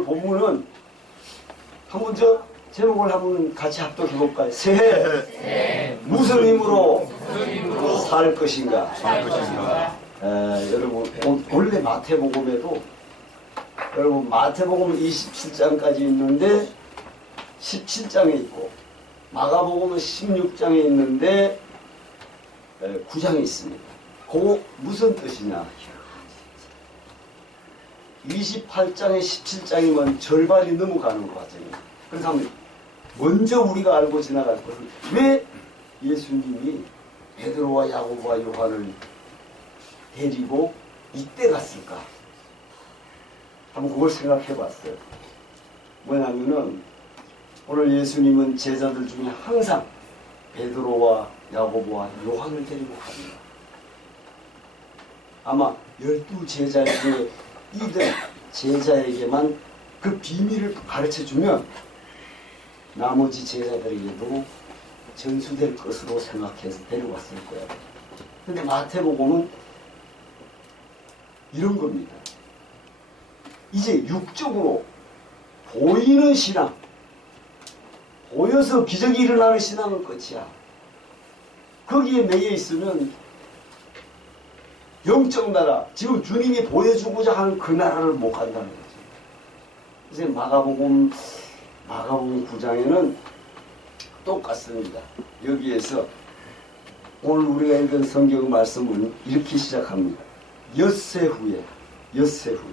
오늘 본문은 한 번 저 제목을 한번 같이 합독해 볼까요? 새해 무슨 힘으로 살 것인가? 에, 여러분 오- 원래 마태복음에도 여러분 마태복음 27장까지 있는데 17장에 있고 마가복음은 16장에 있는데 9장에 있습니다. 그거 무슨 뜻이냐? 28장에 17장이면 절반이 넘어가는 과정이에요. 그래서 먼저 우리가 알고 지나갈 것은 왜 예수님이 베드로와 야고보와 요한을 데리고 이때 갔을까? 한번 그걸 생각해 봤어요. 뭐냐면은 오늘 예수님은 제자들 중에 항상 베드로와 야고보와 요한을 데리고 갑니다. 아마 열두 제자 중에 이들 제자에게만 그 비밀을 가르쳐 주면 나머지 제자들에게도 전수될 것으로 생각해서 데려왔을 거야. 근데 마태복음은 이런 겁니다. 이제 육적으로 보이는 신앙, 보여서 기적이 일어나는 신앙은 끝이야. 거기에 매여 있으면 영적 나라, 지금 주님이 보여주고자 하는 그 나라를 못 간다는 거죠. 그래서 마가복음, 마가복음 9장에는 똑같습니다. 여기에서 오늘 우리가 읽은 성경 말씀은 이렇게 시작합니다. 엿새 후에, 엿새 후에.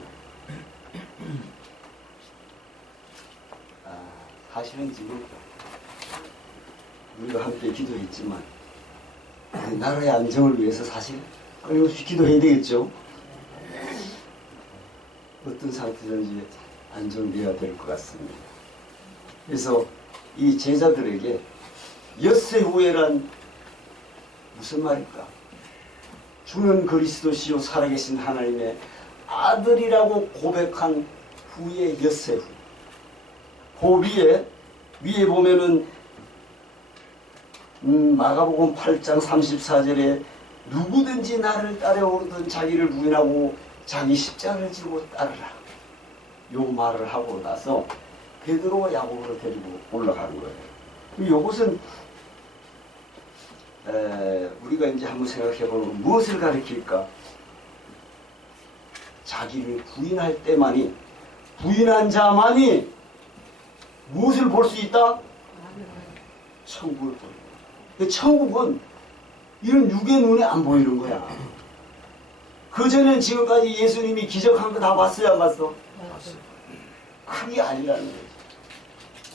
아, 사실은 지금 우리가 함께 기도했지만 그 나라의 안정을 위해서 사실 끊임없이 기도해야 되겠죠. 어떤 상태든지 안정되어야 될 것 같습니다. 그래서 이 제자들에게 엿새 후에란 무슨 말일까? 주는 그리스도시요 살아계신 하나님의 아들이라고 고백한 후에 엿새 후. 그 위에 위에 보면은 음, 마가복음 8장 34절에 누구든지 나를 따라오르든 자기를 부인하고 자기 십자가를 지고 따르라. 요 말을 하고 나서 베드로와 야고보를 데리고 올라가는 거예요. 이것은 에, 우리가 이제 한번 생각해 보면 무엇을 가리킬까? 자기를 부인할 때만이 부인한 자만이 무엇을 볼 수 있다? 천국을 보는 거야. 천국은 이런 육의 눈에 안 보이는 거야. 그전엔 지금까지 예수님이 기적한 거 다 봤어요, 안 봤어? 그게 아니라는 거지.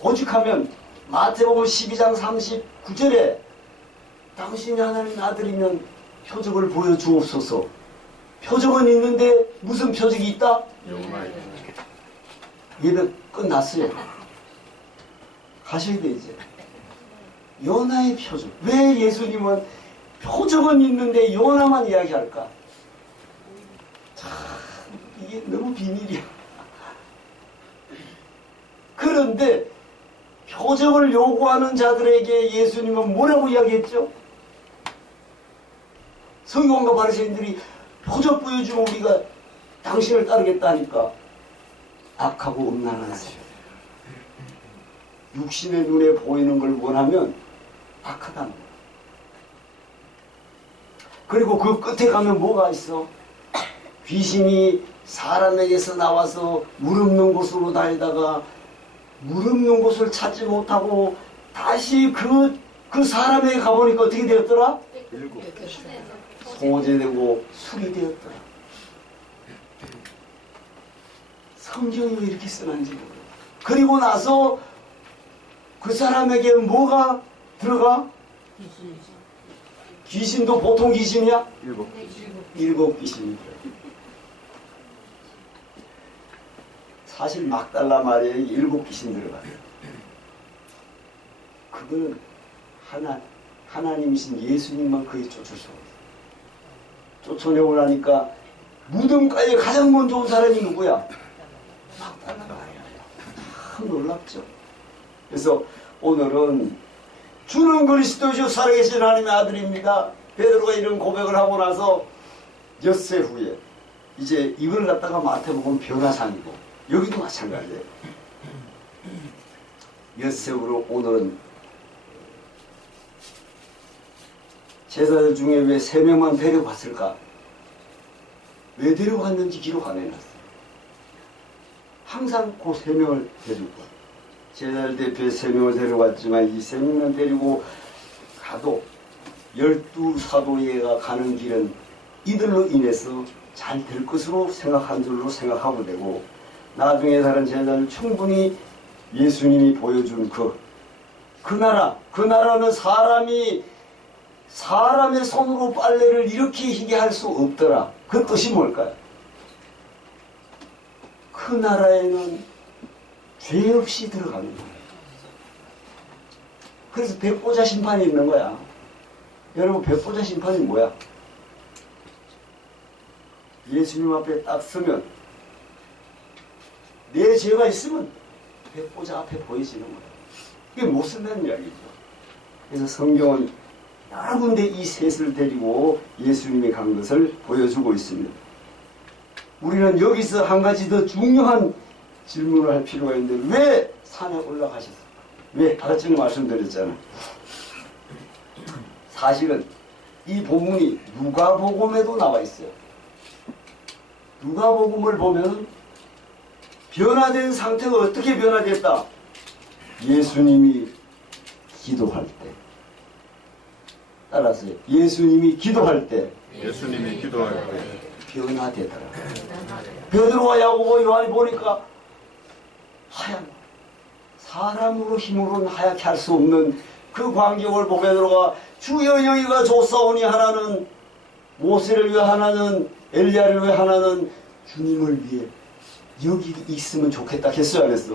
오직하면 마태복음 12장 39절에 당신이 하나님 아들이면 표적을 보여주옵소서. 표적은 있는데 무슨 표적이 있다? 예배 끝났어요. 가셔야 돼 이제. 요나의 표적. 왜 예수님은 표적은 있는데 요나만 이야기할까? 참 이게 너무 비밀이야. 그런데 표적을 요구하는 자들에게 예수님은 뭐라고 이야기했죠? 성경과 바리새인들이 표적 보여주면 우리가 당신을 따르겠다 하니까 악하고 음란한 새. 육신의 눈에 보이는 걸 원하면 악하다는 거야. 그리고 그 끝에 가면 뭐가 있어? 귀신이 사람에게서 나와서 물 없는 곳으로 다니다가 물 없는 곳을 찾지 못하고 다시 그, 그 사람에게 가보니까 어떻게 되었더라? 소제되고 술이 되었더라. 성경이 왜 이렇게 쓰는지 모르겠어요. 그리고 나서 그 사람에게 뭐가 들어가? 귀신도 보통 귀신이야? 일곱. 일곱 귀신이 들어. 사실 막달라 마리아에 일곱 귀신 들어가요. 그거는 하나 하나님이신 예수님만 그에 쫓을 수 없어. 쫓아내고 나니까 무덤가에 가장 먼저 온 사람이 누구야? 막달라 마리아야. 참 놀랍죠. 그래서 오늘은 주는 그리스도시요 살아계신 하나님의 아들입니다. 베드로가 이런 고백을 하고 나서 엿새 후에 이제 이걸 갖다가 마태복음 변화상이고 여기도 마찬가지예요. 여색으로 오늘은 제자들 중에 왜 세 명만 데려갔을까? 왜 데려갔는지 기록 안 해놨어요. 항상 그 세 명을 데리고 제자들 대표에 세 명을 데려갔지만 이 세 명만 데리고 가도 열두 사도회가 가는 길은 이들로 인해서 잘 될 것으로 생각한 줄로 생각하고 되고 나중에 다른 제자들 충분히 예수님이 보여준 그, 그 나라, 그 나라는 사람이 사람의 손으로 빨래를 이렇게 희게 할 수 없더라. 그 뜻이 뭘까요? 그 나라에는 죄 없이 들어가는 거예요. 그래서 백보자 심판이 있는 거야. 여러분, 백보자 심판이 뭐야? 예수님 앞에 딱 서면 내 죄가 있으면 백보자 앞에 보여지는 거예요. 이게 못 쓴다는 이야기죠. 그래서 성경은 여러 군데 이 셋을 데리고 예수님이 간 것을 보여주고 있습니다. 우리는 여기서 한 가지 더 중요한 질문을 할 필요가 있는데 왜 산에 올라가셨을까? 왜? 아까 전에 말씀드렸잖아요. 사실은 이 본문이 누가복음에도 나와 있어요. 누가복음을 보면 변화된 상태가 어떻게 변화됐다? 예수님이 기도할 때. 따라서요. 예수님이 기도할 때 예수님이 기도할 때 변화되더라. 베드로와 야고보 요한이 보니까 하얀 사람으로 힘으로는 하얗게 할 수 없는 그 광경을 보고 베드로가 주여 여기가 조사오니 하나는 모세를 위해 하나는 엘리야를 위해 하나는 주님을 위해 여기 있으면 좋겠다 했어요 안 했어?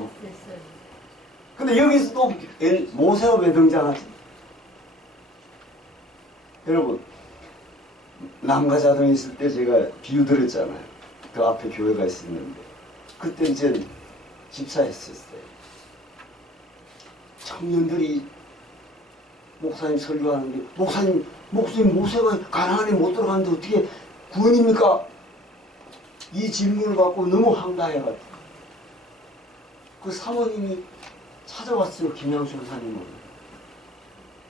근데 여기서 또 엘- 모세가 왜 등장하지? 여러분 남가자동에 있을 때 제가 비유 드렸잖아요. 그 앞에 교회가 있었는데 그때 이제 집사했었어요. 청년들이 목사님 설교하는데 목사님 목사님 모세가 가나안에 못 들어가는데 어떻게 구원입니까? 이 질문을 받고 너무 황당해가지고 그 사모님이 찾아왔어요 김양수 사님을.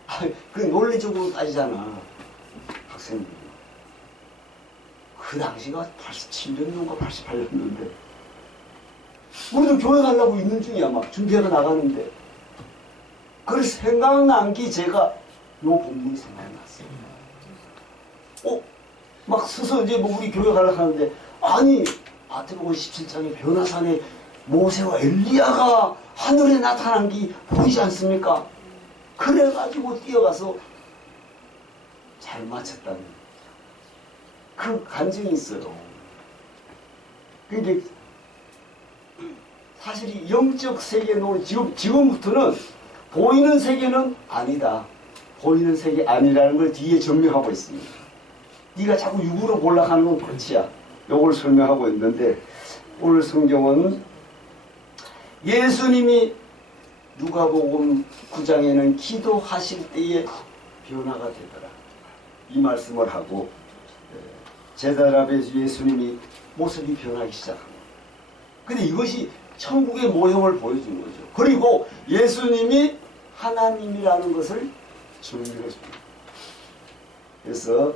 아, 그 논리적으로 따지잖아 학생들이. 그 당시가 87년도인가 88년도인데 우리도 교회 가려고 있는 중이야 막 준비해가 나가는데 그걸 생각난 게 제가 요 본문이 생각났어요 어? 막 서서 이제 뭐 우리 교회 가려고 하는데 아니 마태복음 17장에 변화산에 모세와 엘리야가 하늘에 나타난 게 보이지 않습니까? 그래가지고 뛰어가서 잘 맞췄다는 그 간증이 있어요. 근데 사실 이 영적 세계는 지금, 지금부터는 보이는 세계는 아니다. 보이는 세계 아니라는 걸 뒤에 증명하고 있습니다. 네가 자꾸 육으로 몰락하는 건 끝이야. 요걸 설명하고 있는데 오늘 성경은 예수님이 누가복음 9장에는 기도하실 때에 변화가 되더라. 이 말씀을 하고 제자들 앞에서 예수님이 모습이 변하기 시작합니다. 근데 이것이 천국의 모형을 보여준 거죠. 그리고 예수님이 하나님이라는 것을 증명해줍니다. 그래서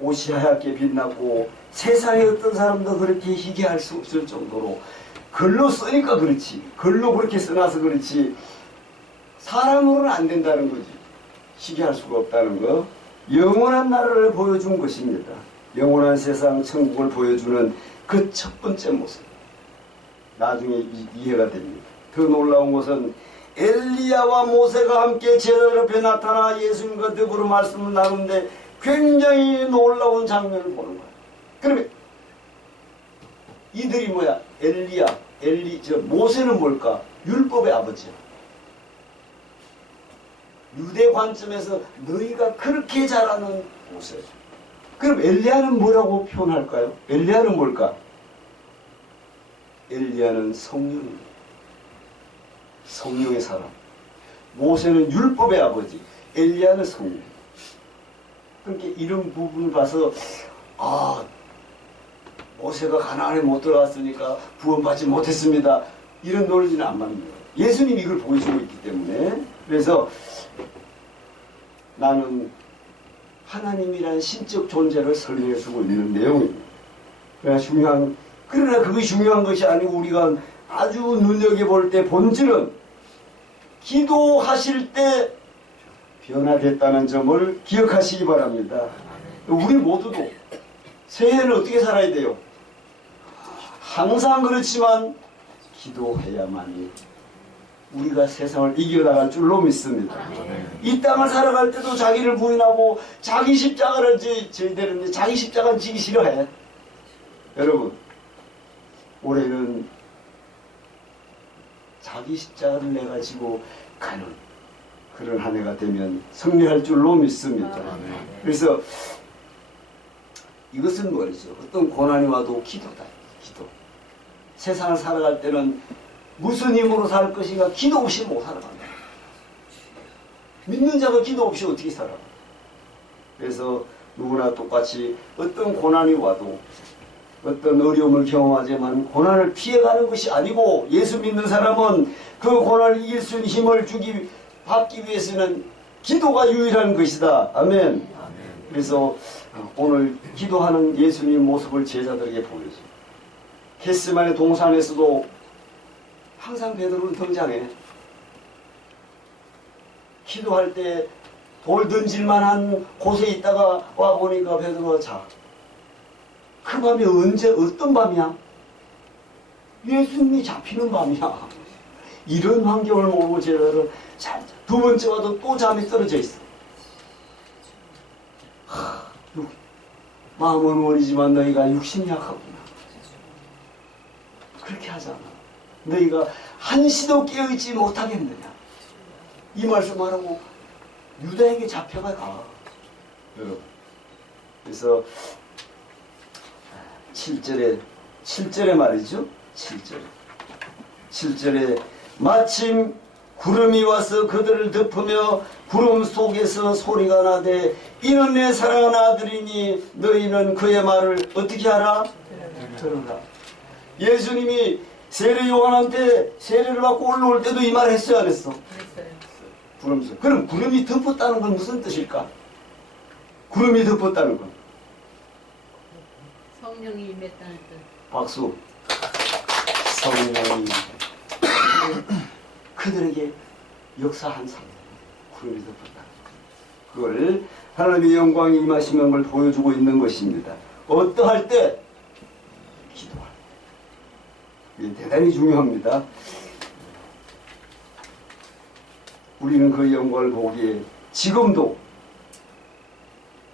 옷이 하얗게 빛나고 세상에 어떤 사람도 그렇게 희귀할 수 없을 정도로 글로 쓰니까 그렇지. 글로 그렇게 써놔서 그렇지. 사람으로는 안 된다는 거지. 희귀할 수가 없다는 거. 영원한 나라를 보여준 것입니다. 영원한 세상 천국을 보여주는 그 첫 번째 모습. 나중에 이, 이해가 됩니다. 더 놀라운 것은 엘리야와 모세가 함께 제자들 앞에 나타나 예수님과 더불어 말씀을 나누는데 굉장히 놀라운 장면을 보는 거야. 그러면 이들이 뭐야? 엘리야, 엘리, 저 모세는 뭘까? 율법의 아버지야. 유대 관점에서 너희가 그렇게 잘하는 모세. 그럼 엘리야는 뭐라고 표현할까요? 엘리야는 뭘까? 엘리야는 성령입니다. 성령의 사람. 모세는 율법의 아버지. 엘리야는 성령. 그렇게 이런 부분을 봐서 아 모세가 가나안에 못 들어갔으니까 구원받지 못했습니다. 이런 논리는 안 맞는 거예요. 예수님이 이걸 보여주고 있기 때문에 그래서 나는 하나님이라는 신적 존재를 설명해 주고 있는 내용입니다. 그러나 중요한 그러나 그것이 중요한 것이 아니고 우리가 아주 눈여겨볼 때 본질은 기도하실 때 변화됐다는 점을 기억하시기 바랍니다. 우리 모두도 새해는 어떻게 살아야 돼요? 항상 그렇지만 기도해야만이 우리가 세상을 이겨나갈 줄로 믿습니다. 이 땅을 살아갈 때도 자기를 부인하고 자기 십자가를 지, 져야 되는데 자기 십자가는 지기 싫어해. 여러분, 올해는 자기 십자가를 내 가 지고 가는 그런 한 해가 되면 승리할 줄로 믿습니다. 그래서 이것은 뭐죠? 어떤 고난이 와도 기도다. 기도. 세상을 살아갈 때는 무슨 힘으로 살 것인가 기도 없이 못 살아간다. 믿는 자가 기도 없이 어떻게 살아? 그래서 누구나 똑같이 어떤 고난이 와도 어떤 어려움을 경험하지만 고난을 피해가는 것이 아니고 예수 믿는 사람은 그 고난을 이길 수 있는 힘을 주기 받기 위해서는 기도가 유일한 것이다. 아멘. 그래서 오늘 기도하는 예수님 모습을 제자들에게 보여줘. 게스만의 동산에서도 항상 베드로는 등장해. 기도할 때 돌 던질 만한 곳에 있다가 와 보니까 베드로가 자. 그 밤이 언제 어떤 밤이야? 예수님이 잡히는 밤이야. 이런 환경을 모르고 제자들은. 두 번째 와도 또 잠이 떨어져 있어. 하, 육, 마음은 원이지만 너희가 육신이 약하구나. 그렇게 하잖아. 너희가 한시도 깨어있지 못하겠느냐. 이 말씀하라고 유다에게 잡혀가 가. 여러분. 그래서 7절에 7절에 말이죠. 7절에 7절에 마침 구름이 와서 그들을 덮으며 구름 속에서 소리가 나되 이는 내 사랑하는 아들이니 너희는 그의 말을 어떻게 하라? 들어라. 예수님이 세례 요한한테 세례를 받고 올라올 때도 이 말을 했어요 안 했어? 구름 속. 그럼 구름이 덮었다는 건 무슨 뜻일까? 구름이 덮었다는 건 성령이 임했다는 뜻. 박수. 성령이 그들에게 역사한 삶. 구름이 덮었다. 그걸 하나님의 영광이 임하시는 걸 보여주고 있는 것입니다. 어떠할 때? 기도할 때. 이게 대단히 중요합니다. 우리는 그 영광을 보기에 지금도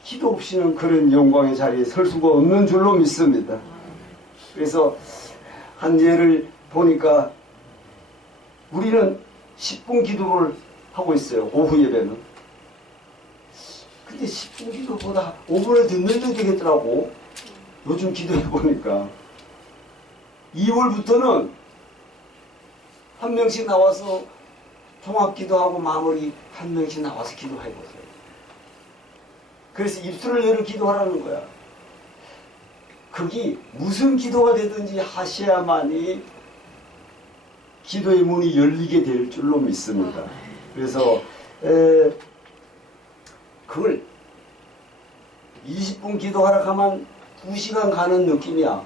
기도 없이는 그런 영광의 자리에 설 수가 없는 줄로 믿습니다. 그래서 한 예를 보니까 우리는 10분 기도를 하고 있어요. 오후 예배는. 근데 10분 기도보다 5분을 더 늘려야 되겠더라고. 요즘 기도해 보니까. 2월부터는 한 명씩 나와서 종합 기도하고 마무리 한 명씩 나와서 기도해 보세요. 그래서 입술을 열어 기도하라는 거야. 거기 무슨 기도가 되든지 하셔야만이 기도의 문이 열리게 될 줄로 믿습니다. 그래서 에, 그걸 20분 기도하라 하면 2시간 가는 느낌이야.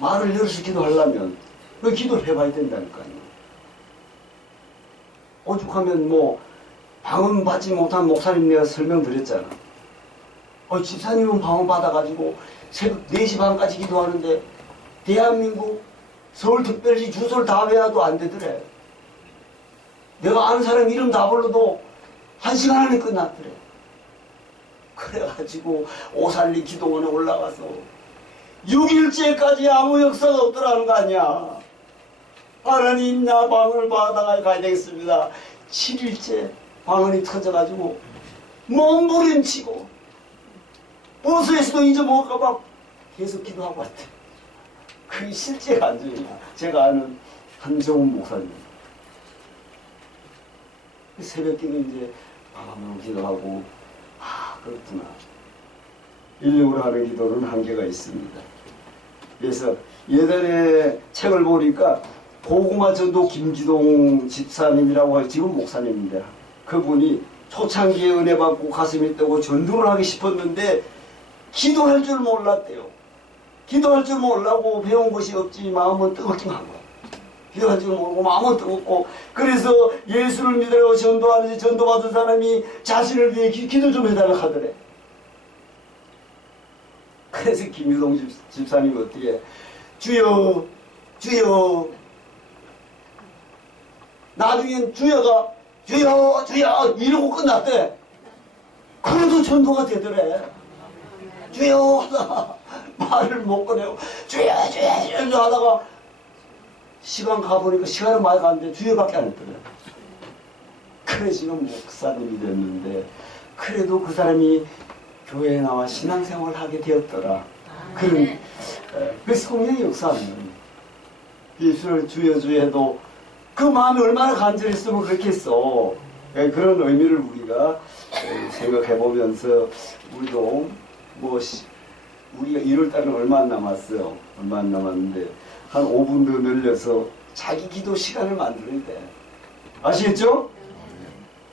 말을 열어서 기도하려면 그 기도를 해봐야 된다니까요. 오죽하면 뭐 방언 받지 못한 목사님 내가 설명드렸잖아. 어, 집사님은 방언 받아가지고 새벽 4시 반까지 기도하는데 대한민국 서울특별시 주소를 다 외워도 안 되더래. 내가 아는 사람 이름 다 불러도 한 시간 안에 끝났더래. 그래가지고 오살리 기도원에 올라가서 6일째까지 아무 역사가 없더라는 거 아니야. 하나님 나 방을 받아가 가야 되겠습니다. 7일째 방언이 터져가지고 몸부림치고 보수에서도 잊어먹을까봐 계속 기도하고 왔대. 그게 실제 간증이야. 제가 아는 한정훈 목사님. 새벽 기도 이제 밤으로 기도하고 아 그렇구나. 인력으로 하는 기도는 한계가 있습니다. 그래서 예전에 책을 보니까 고구마 전도 김기동 집사님이라고 지금 목사님인데 그분이 초창기에 은혜 받고 가슴이 뜨고 전도를 하기 싶었는데 기도할 줄 몰랐대요. 기도할 줄 몰라고 배운 것이 없지 마음은 뜨겁기만 한 거야. 기도할 줄 모르고 마음은 뜨겁고 그래서 예수를 믿으라고 전도하는지 전도받은 사람이 자신을 위해 기, 도 좀 해달라 하더래. 그래서 김유동 집, 집사님이 어떻게 주여 주여 나중엔 주여가 주여 주여 이러고 끝났대. 그래도 전도가 되더래. 주여 하다가 말을 못 꺼내고 주여 주여 주여 하다가 시간 가보니까 시간은 많이 갔는데 주여밖에 안 했더래. 그래 지금 목사님이 됐는데 그래도 그 사람이 교회에 나와 신앙생활을 하게 되었더라. 그런 네. 에, 그 성령의 역사는 예수를 주여 주여 해도 그 마음이 얼마나 간절했으면 그렇겠어. 에, 그런 의미를 우리가 에, 생각해 보면서 우리도 뭐 시- 우리가 1월 달은 얼마 안 남았어요. 얼마 안 남았는데 한 5분 더 늘려서 자기 기도 시간을 만들어야 돼. 아시겠죠?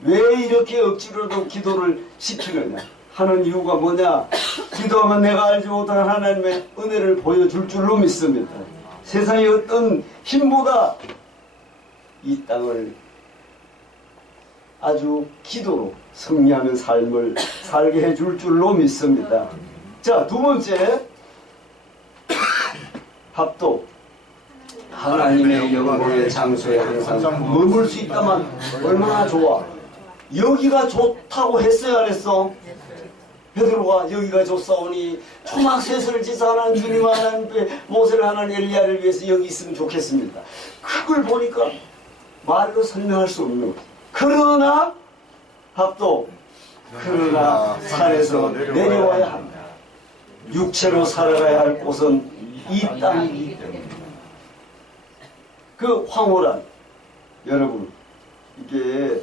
왜 이렇게 억지로도 기도를 시키느냐 하는 이유가 뭐냐 기도하면 내가 알지 못한 하나님의 은혜를 보여줄 줄로 믿습니다 세상의 어떤 힘보다 이 땅을 아주 기도로 승리하는 삶을 살게 해줄 줄로 믿습니다 자 두 번째 합도 하나님의 영광의 장소에 항상 머물 수 있다면 얼마나 좋아. 여기가 좋다고 했어요, 안 했어? 베드로가 여기가 좋사오니 초막셋을 지사하는 주님 하나님 모세를 하는 엘리야를 위해서 여기 있으면 좋겠습니다. 그걸 보니까 말로 설명할 수 없는 거지. 그러나 합도 그러나 산에서 내려와야 합니다. 육체로 살아가야 할 곳은 이 땅이기 때문에 그 황홀한 여러분 이게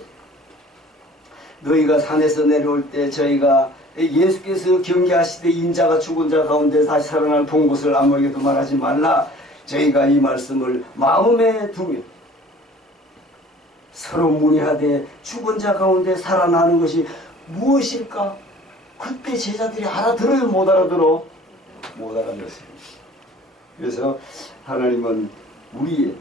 너희가 산에서 내려올 때 저희가 예수께서 경계하시되 인자가 죽은 자 가운데 다시 살아날 본 것을 아무에게도 말하지 말라. 저희가 이 말씀을 마음에 두며 서로 문의하되 죽은 자 가운데 살아나는 것이 무엇일까? 그때 제자들이 알아들어요 못 알아들어? 못 알아들었어요 그래서 하나님은 우리의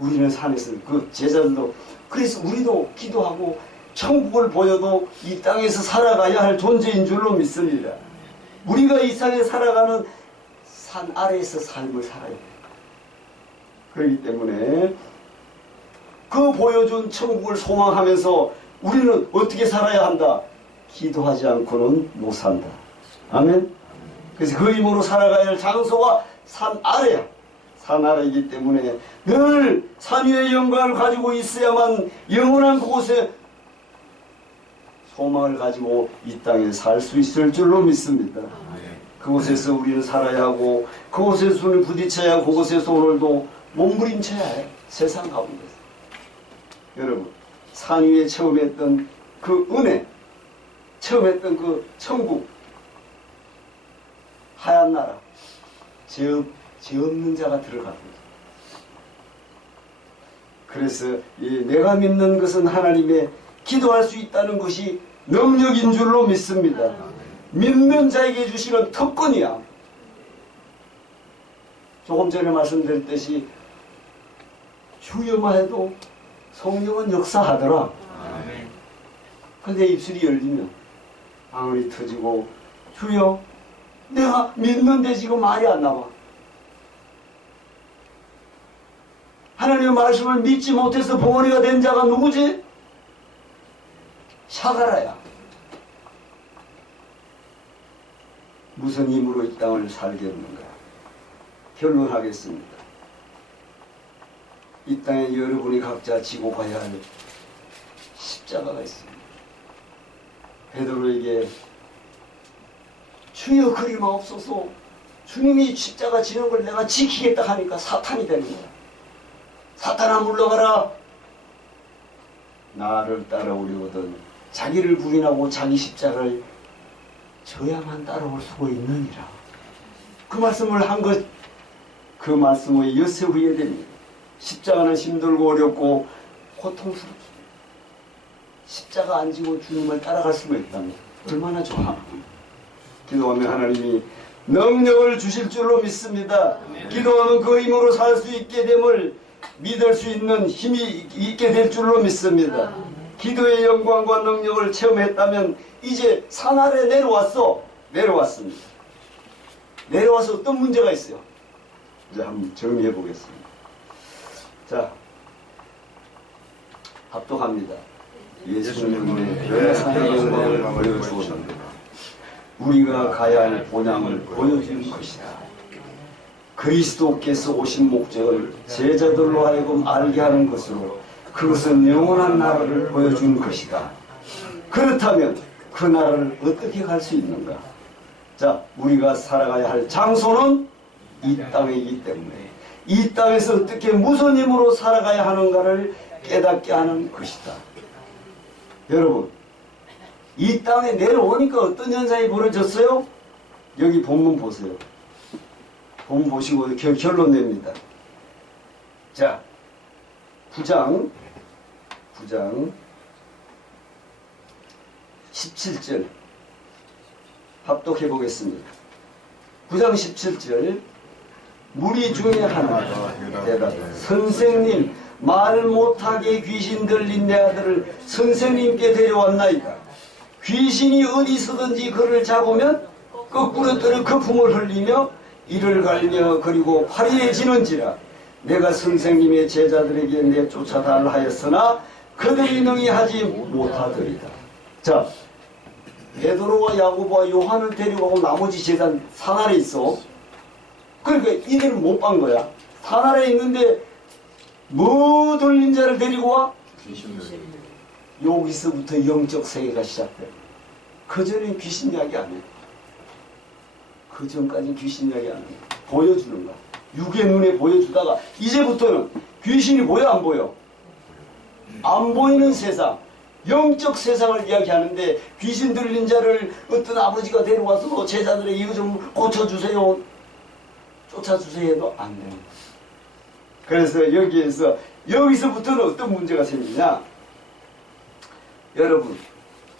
우리는 산에서 그 제자들도 그래서 우리도 기도하고 천국을 보여도 이 땅에서 살아가야 할 존재인 줄로 믿습니다. 우리가 이 땅에 살아가는 산 아래에서 삶을 살아야 돼요. 그렇기 때문에 그 보여준 천국을 소망하면서 우리는 어떻게 살아야 한다? 기도하지 않고는 못 산다. 아멘. 그래서 그 힘으로 살아가야 할 장소가 산 아래야. 산 아래이기 때문에 늘 산 위의 영광을 가지고 있어야만 영원한 그곳에 소망을 가지고 이 땅에 살 수 있을 줄로 믿습니다. 그곳에서 우리는 살아야 하고 그곳에서 손을 부딪혀야 그곳에서 오늘도 몸부림쳐야 해. 세상 가운데서. 여러분 산 위에 처음 했던 그 은혜 처음 했던 그 천국 하얀 나라 죄, 없- 죄 없는 자가 들어가거든. 그래서 이 내가 믿는 것은 하나님의 기도할 수 있다는 것이 능력인 줄로 믿습니다. 믿는 자에게 주시는 특권이야. 조금 전에 말씀드렸듯이 주여만 해도 성령은 역사하더라. 근데 입술이 열리면 방언이 터지고 주여 내가 믿는데 지금 말이 안 나와. 하나님의 말씀을 믿지 못해서 봉헌이가 된 자가 누구지? 샤가라야. 무슨 힘으로 이 땅을 살게 했는가? 결론하겠습니다. 이 땅에 여러분이 각자 지고 가야 할 십자가가 있습니다. 베드로에게 주여 그리마옵소서 주님이 십자가 지는 걸 내가 지키겠다 하니까 사탄이 되는 거야. 사탄아 물러가라. 나를 따라오려거든 자기를 부인하고 자기 십자가를 져야만 따라올 수가 있느니라. 그 말씀을 한 것, 그 말씀의 엿새 후에 됩니다. 십자가는 힘들고 어렵고 고통스럽습니다. 십자가 안 지고 주님을 따라갈 수가 있다면 얼마나 좋아. 기도하면 하나님이 능력을 주실 줄로 믿습니다. 기도하면 그 힘으로 살 수 있게 됨을 믿을 수 있는 힘이 있게 될 줄로 믿습니다. 기도의 영광과 능력을 체험했다면 이제 산 아래 내려왔어. 내려왔습니다. 내려와서 어떤 문제가 있어요? 이제 한번 정리해 보겠습니다. 자, 합독합니다. 예수님의 변화사의 영광을 보여주었습니다. 우리가 가야 할 본향을 보여주는 것이다. 그리스도께서 오신 목적을 제자들로 하여금 알게 하는 것으로 그것은 영원한 나라를 보여주는 것이다. 그렇다면 그 나라를 어떻게 갈 수 있는가? 자, 우리가 살아가야 할 장소는 이 땅이기 때문에 이 땅에서 어떻게 무슨 힘으로 살아가야 하는가를 깨닫게 하는 것이다. 여러분, 이 땅에 내려오니까 어떤 현상이 벌어졌어요? 여기 본문 보세요. 본문 보시고 결, 결론 냅니다. 자, 9장, 9장 17절 합독해 보겠습니다. 9장 17절 무리 중에 하나가 대답 선생님 말 못하게 귀신 들린 내 아들을 선생님께 데려왔나이다. 귀신이 어디서든지 그를 잡으면 거꾸로 뜨는 거품을 흘리며 이를 갈며 그리고 화려해지는지라 내가 선생님의 제자들에게 내쫓아달라 하였으나 그들이 능히 하지 못하더이다. 자, 베드로와 야고보와 요한을 데리고 나머지 제자 산 아래 있어. 그러니까 이들은 못본 거야. 산 아래 있는데 뭐 들린 자를 데리고 와? 여기서부터 영적 세계가 시작돼. 그 전엔 귀신 이야기 안 해. 그 전까지 귀신 이야기 안 해. 보여주는 거야. 육의 눈에 보여주다가 이제부터는 귀신이 보여 안 보여? 안 보이는 세상, 영적 세상을 이야기하는데 귀신 들린 자를 어떤 아버지가 데려와서 제자들의 이거 좀 고쳐주세요. 쫓아주세요 해도 안 되는 거야. 그래서 여기에서 여기서부터는 어떤 문제가 생기냐? 여러분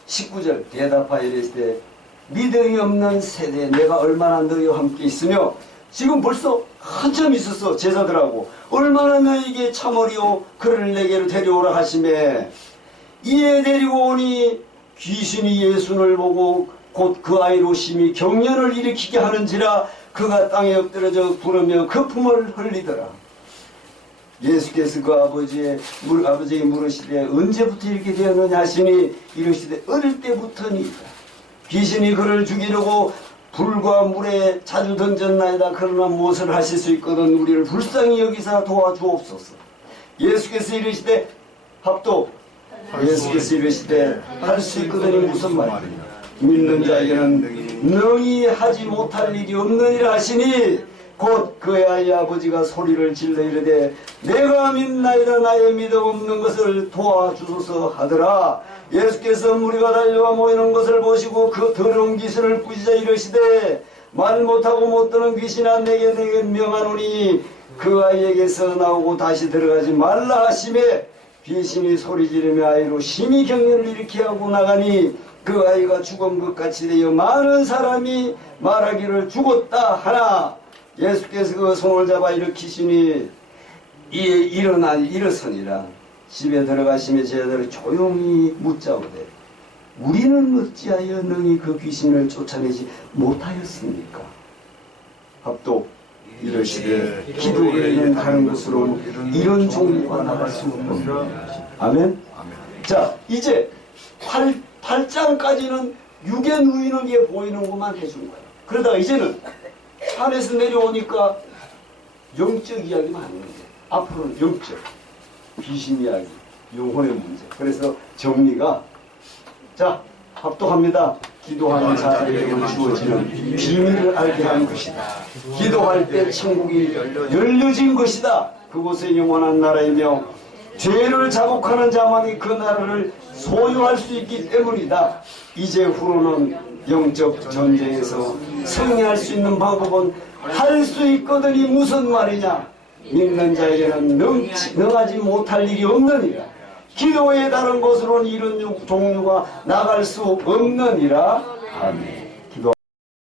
19절 대답하여 이르시되 믿음이 없는 세대에 내가 얼마나 너희와 함께 있으며 지금 벌써 한참 있었어 제자들하고 얼마나 너희에게 참으리오 그를 내게로 데려오라 하심에 이에 데리고 오니 귀신이 예수를 보고 곧 그 아이로 심히 경련을 일으키게 하는지라 그가 땅에 엎드려져 부르며 거품을 흘리더라 예수께서 그 아버지의 물, 아버지에게 물으시되 언제부터 이렇게 되었느냐 하시니 이르시되 어릴 때부터니이다. 귀신이 그를 죽이려고 불과 물에 자주 던졌나이다. 그러나 무엇을 하실 수 있거든 우리를 불쌍히 여기사 도와주옵소서. 예수께서 이르시되 합도 예수께서 이르시되 할 수 있거든이 무슨 말이냐. 믿는 자에게는 능히 하지 못할 일이 없느니라 하시니 곧 그의 아이 아버지가 소리를 질러 이르되 내가 믿나이다 나의 믿음 없는 것을 도와주소서 하더라. 예수께서 무리가 달려와 모이는 것을 보시고 그 더러운 귀신을 꾸짖어 이르시되 말 못하고 못 드는 귀신아 내게 내게 명하노니 그 아이에게서 나오고 다시 들어가지 말라 하심에 귀신이 소리 지르며 아이로 심히 경련을 일으켜 하고 나가니 그 아이가 죽은 것 같이 되어 많은 사람이 말하기를 죽었다 하나 예수께서 그 손을 잡아 일으키시니 이에 일어나 일어서니라. 집에 들어가시며 제자들을 조용히 묻자오되 우리는 어찌하여 능히 그 귀신을 쫓아내지 못하였습니까? 합독 이러시되 기도에는 가는 것으로 이런 종류가 나갈 수 없느니라. 아멘. 자 이제 8, 8장까지는 육의 누이는 게 보이는 것만 해준 거예요 그러다가 이제는 산에서 내려오니까 영적 이야기만 하는 거예요. 앞으로는 영적, 귀신 이야기, 영혼의 문제. 그래서 정리가 자 합독합니다. 기도하는 자에게만 주어지는 비밀을 알게 하는 것이다. 기도할 때 천국이 열려진 것이다. 그곳에 영원한 나라이며 죄를 자복하는 자만이 그 나라를 소유할 수 있기 때문이다. 이제 후로는 영적 전쟁에서 승리할 수 있는 방법은 할 수 있거든이 무슨 말이냐? 믿는 자에게는 능치, 능하지 못할 일이 없느니라. 기도에 다른 것으로는 이런 육- 종류가 나갈 수 없느니라. 아멘